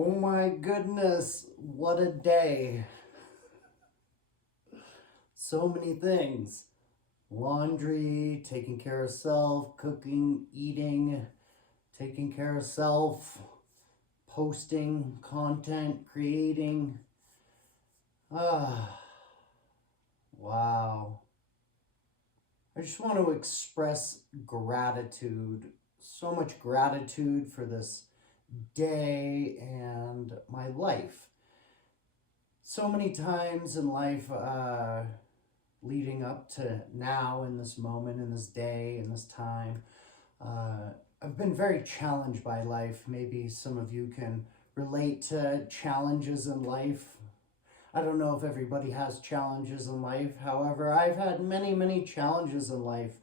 Oh my goodness, what a day. So many things. Laundry, taking care of self, cooking, eating, taking care of self, posting content, creating. Ah, wow. I just want to express gratitude. So much gratitude for this day and my life. So many times in life, leading up to now, in this moment, in this day, in this time, uh, I've been very challenged by life. Maybe some of you can relate to challenges in life. I don't know if everybody has challenges in life. However, I've had many, many challenges in life.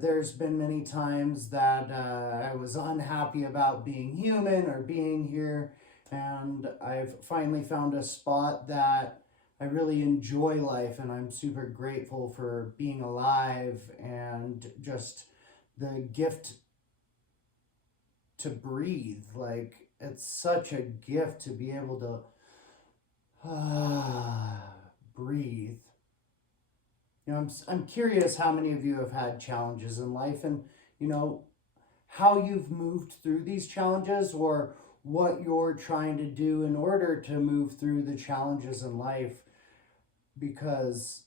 There's been many times that I was unhappy about being human or being here, and I've finally found a spot that I really enjoy life, and I'm super grateful for being alive and just the gift to breathe. Like, it's such a gift to be able to breathe. I'm curious how many of you have had challenges in life, and, you know, how you've moved through these challenges, or what you're trying to do in order to move through the challenges in life. Because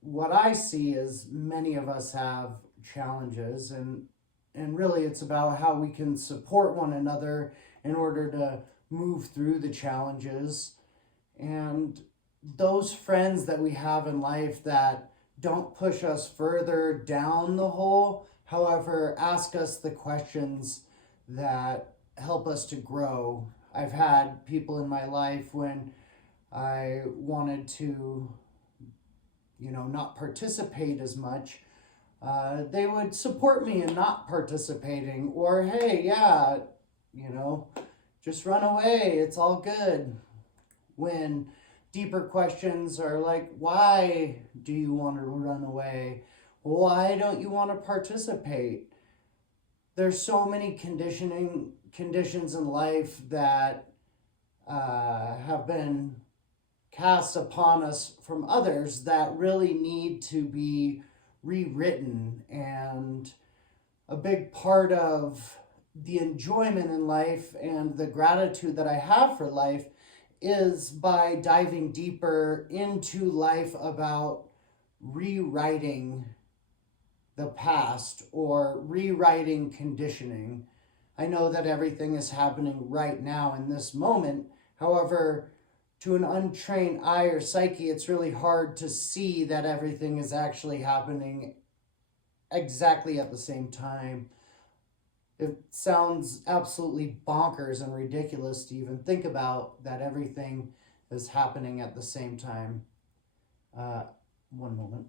what I see is many of us have challenges, and really it's about how we can support one another in order to move through the challenges. And those friends that we have in life that don't push us further down the hole, however, ask us the questions that help us to grow. I've had people in my life when I wanted to, not participate as much. They would support me in not participating, or hey, yeah, you know, just run away, it's all good. When deeper questions are like, why do you want to run away? Why don't you want to participate? There's so many conditions in life that have been cast upon us from others that really need to be rewritten. And a big part of the enjoyment in life and the gratitude that I have for life is by diving deeper into life about rewriting the past or rewriting conditioning. I know that everything is happening right now in this moment. However, to an untrained eye or psyche, it's really hard to see that everything is actually happening exactly at the same time. It sounds absolutely bonkers and ridiculous to even think about that everything is happening at the same time. Uh, One moment.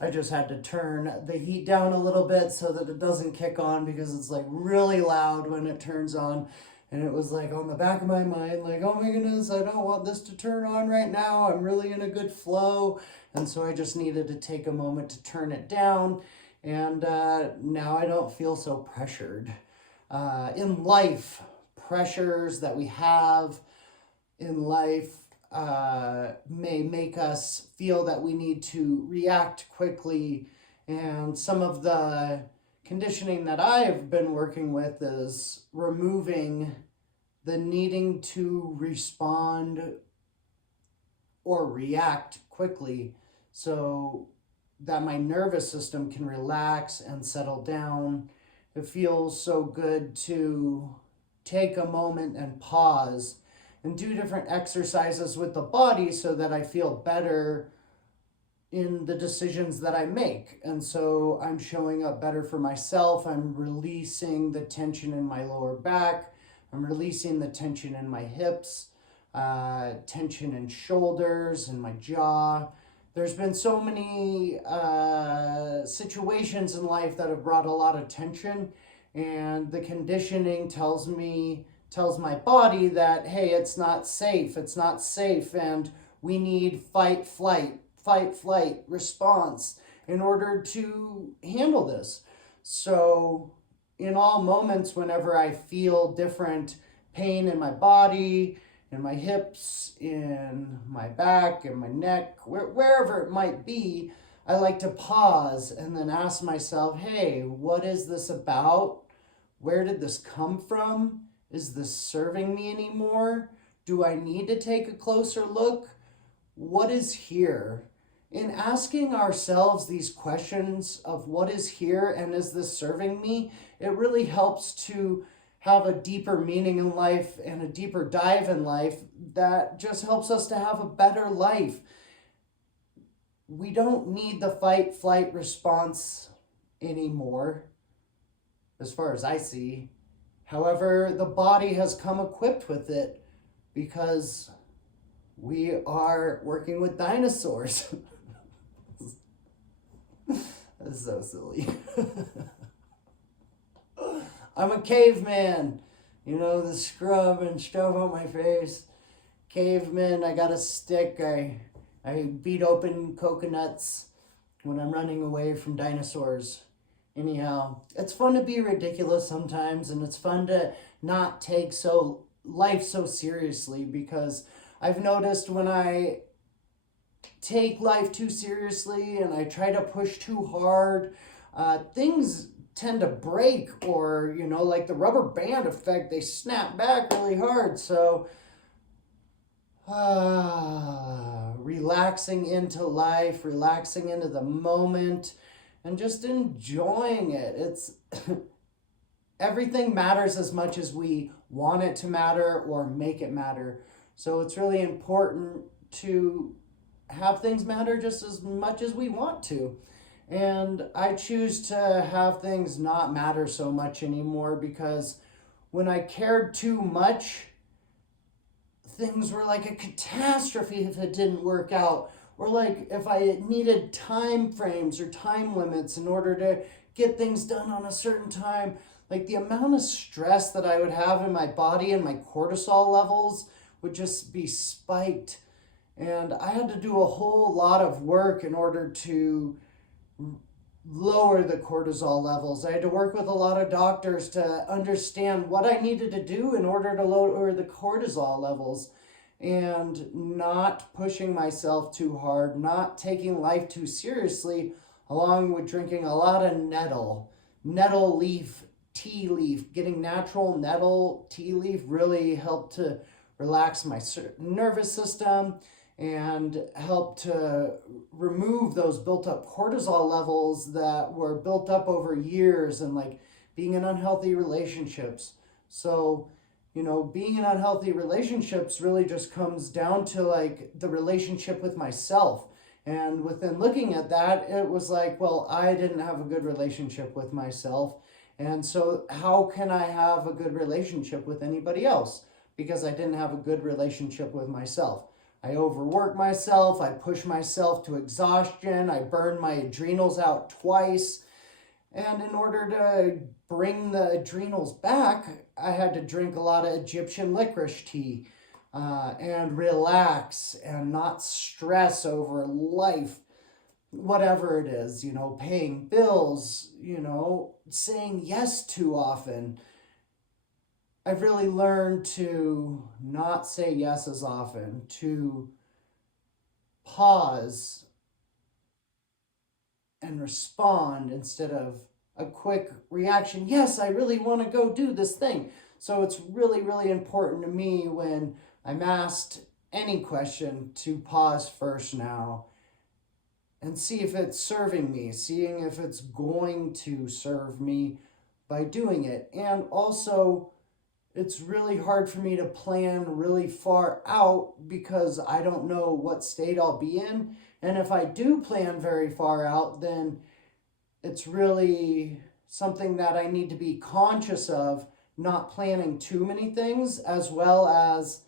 I just had to turn the heat down a little bit so that it doesn't kick on, because it's like really loud when it turns on. And it was like on the back of my mind, like, oh my goodness, I don't want this to turn on right now. I'm really in a good flow. And so I just needed to take a moment to turn it down. And now I don't feel so pressured. In life, pressures that we have in life may make us feel that we need to react quickly. And some of the conditioning that I've been working with is removing the needing to respond or react quickly, so that my nervous system can relax and settle down. It feels so good to take a moment and pause and do different exercises with the body so that I feel better in the decisions that I make. And so I'm showing up better for myself. I'm releasing the tension in my lower back. I'm releasing the tension in my hips, tension in shoulders and my jaw. There's been so many situations in life that have brought a lot of tension, and the conditioning tells my body that, hey, it's not safe, and we need fight, flight response in order to handle this. So in all moments, whenever I feel different pain in my body, in my hips, in my back, in my neck, wherever it might be, I like to pause and then ask myself, hey, what is this about? Where did this come from? Is this serving me anymore? Do I need to take a closer look? What is here? In asking ourselves these questions of what is here and is this serving me, it really helps to have a deeper meaning in life and a deeper dive in life that just helps us to have a better life. We don't need the fight flight response anymore, as far as I see. However, the body has come equipped with it because we are working with dinosaurs. That's so silly. I'm a caveman. You know, the scrub and stuff on my face. Caveman, I got a stick. I beat open coconuts when I'm running away from dinosaurs. Anyhow, it's fun to be ridiculous sometimes, and it's fun to not take life so seriously, because I've noticed when I take life too seriously and I try to push too hard, things tend to break, or, like the rubber band effect, they snap back really hard. So, relaxing into life, relaxing into the moment, and just enjoying it. It's everything matters as much as we want it to matter or make it matter. So it's really important to have things matter just as much as we want to. And I choose to have things not matter so much anymore, because when I cared too much, things were like a catastrophe if it didn't work out. Or like if I needed time frames or time limits in order to get things done on a certain time, like the amount of stress that I would have in my body and my cortisol levels would just be spiked. And I had to do a whole lot of work in order to lower the cortisol levels. I had to work with a lot of doctors to understand what I needed to do in order to lower the cortisol levels, and not pushing myself too hard, not taking life too seriously, along with drinking a lot of nettle leaf, tea leaf. Getting natural nettle tea leaf really helped to relax my nervous system and help to remove those built up cortisol levels that were built up over years, and like being in unhealthy relationships. So, being in unhealthy relationships really just comes down to like the relationship with myself. And within looking at that, it was like, well, I didn't have a good relationship with myself. And so how can I have a good relationship with anybody else? Because I didn't have a good relationship with myself. I overwork myself, I push myself to exhaustion, I burn my adrenals out twice. And in order to bring the adrenals back, I had to drink a lot of Egyptian licorice tea and relax and not stress over life, whatever it is, paying bills, saying yes too often. I've really learned to not say yes as often, to pause and respond instead of a quick reaction. Yes, I really want to go do this thing. So it's really, really important to me when I'm asked any question to pause first now and see if it's serving me, seeing if it's going to serve me by doing it. And also, it's really hard for me to plan really far out because I don't know what state I'll be in. And if I do plan very far out, then it's really something that I need to be conscious of, not planning too many things, as well as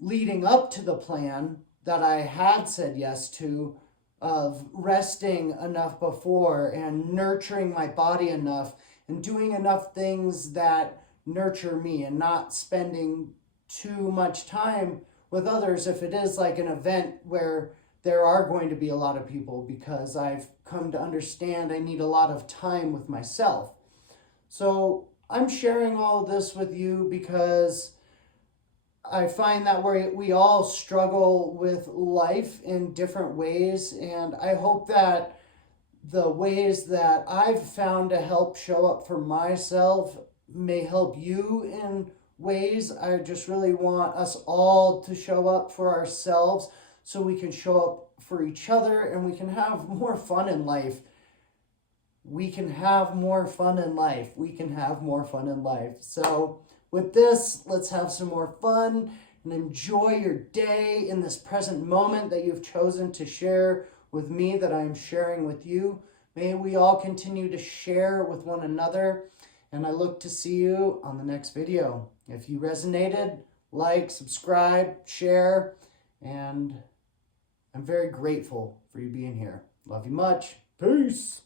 leading up to the plan that I had said yes to, of resting enough before and nurturing my body enough and doing enough things that nurture me, and not spending too much time with others if it is like an event where there are going to be a lot of people, because I've come to understand I need a lot of time with myself. So I'm sharing all of this with you because I find that we all struggle with life in different ways, and I hope that the ways that I've found to help show up for myself may help you in ways. I just really want us all to show up for ourselves so we can show up for each other and we can have more fun in life. We can have more fun in life. We can have more fun in life. So, with this, let's have some more fun and enjoy your day in this present moment that you've chosen to share with me, that I am sharing with you. May we all continue to share with one another, and I look to see you on the next video. If you resonated, like, subscribe, share, and I'm very grateful for you being here. Love you much. Peace.